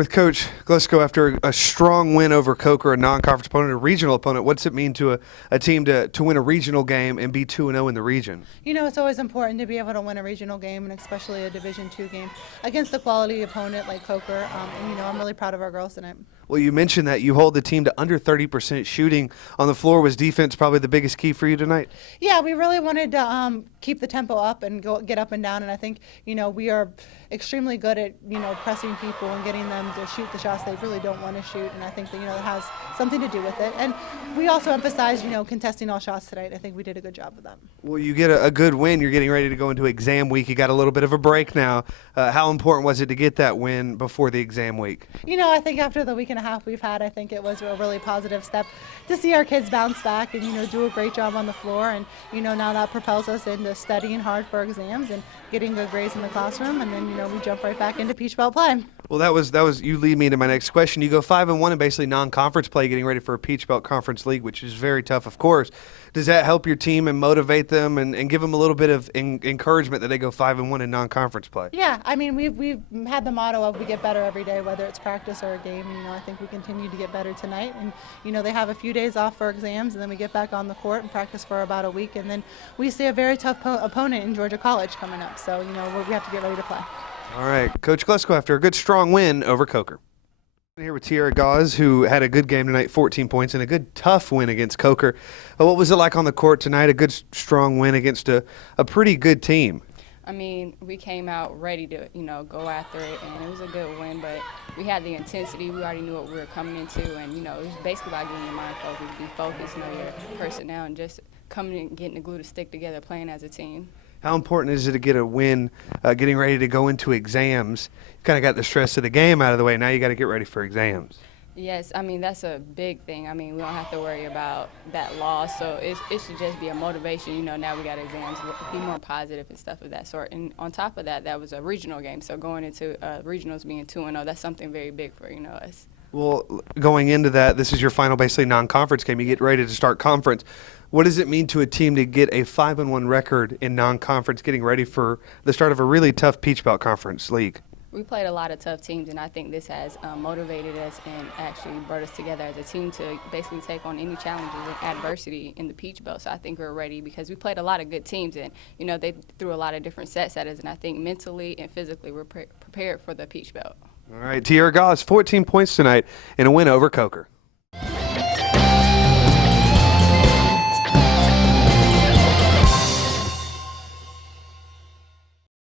with Coach Glusko. After a strong win over Coker, a non-conference opponent, a regional opponent, what's it mean to a team to win a regional game and be 2-0 in the region? You know, it's always important to be able to win a regional game, and especially a Division II game against a quality opponent like Coker. And, you know, I'm really proud of our girls tonight. Well, you mentioned that you hold the team to under 30% shooting on the floor. Was defense probably the biggest key for you tonight? Yeah, we really wanted to keep the tempo up and get up and down, and I think, you know, we are extremely good at, you know, pressing people and getting them to shoot the shots they really don't want to shoot, and I think that, you know, that has something to do with it. And we also emphasized, you know, contesting all shots tonight. I think we did a good job with that. Well, you get a good win. You're getting ready to go into exam week. You got a little bit of a break now. How important was it to get that win before the exam week? You know, I think after the week and a half we've had, I think it was a really positive step to see our kids bounce back and, you know, do a great job on the floor. And, you know, now that propels us into studying hard for exams and getting good grades in the classroom. And then, you know, we jump right back into Peach Belt play. Well, that was you lead me to my next question. You go 5-1 in basically non-conference play, getting ready for a Peach Belt Conference League, which is very tough, of course. Does that help your team and motivate them and give them a little bit of encouragement that they go 5-1 in non-conference play? Yeah, I mean, we've had the motto of we get better every day, whether it's practice or a game. And, you know, I think we continue to get better tonight. And, you know, they have a few days off for exams, and then we get back on the court and practice for about a week. And then we see a very tough opponent in Georgia College coming up. So, you know, we have to get ready to play. All right, Coach Glusko, after a good strong win over Coker. Here with Tiara Gause, who had a good game tonight, 14 points, and a good tough win against Coker. What was it like on the court tonight? A good strong win against a pretty good team. I mean, we came out ready to, you know, go after it, and it was a good win, but we had the intensity. We already knew what we were coming into, and, you know, it was basically about getting your mind focused, be focused, know your personnel, and just coming and getting the glue to stick together, playing as a team. How important is it to get a win, getting ready to go into exams? You kind of got the stress of the game out of the way. Now you got to get ready for exams. Yes, I mean, that's a big thing. I mean, we don't have to worry about that loss, so it should just be a motivation. You know, now we got exams, be more positive and stuff of that sort. And on top of that, that was a regional game, so going into regionals being 2-0, that's something very big for, you know, us. Well, going into that, this is your final basically non-conference game. You get ready to start conference. What does it mean to a team to get a 5-1 record in non-conference, getting ready for the start of a really tough Peach Belt Conference League? We played a lot of tough teams, and I think this has motivated us and actually brought us together as a team to basically take on any challenges and adversity in the Peach Belt. So I think we're ready because we played a lot of good teams, and, you know, they threw a lot of different sets at us, and I think mentally and physically we're prepared for the Peach Belt. All right, Tiara Gause, 14 points tonight in a win over Coker.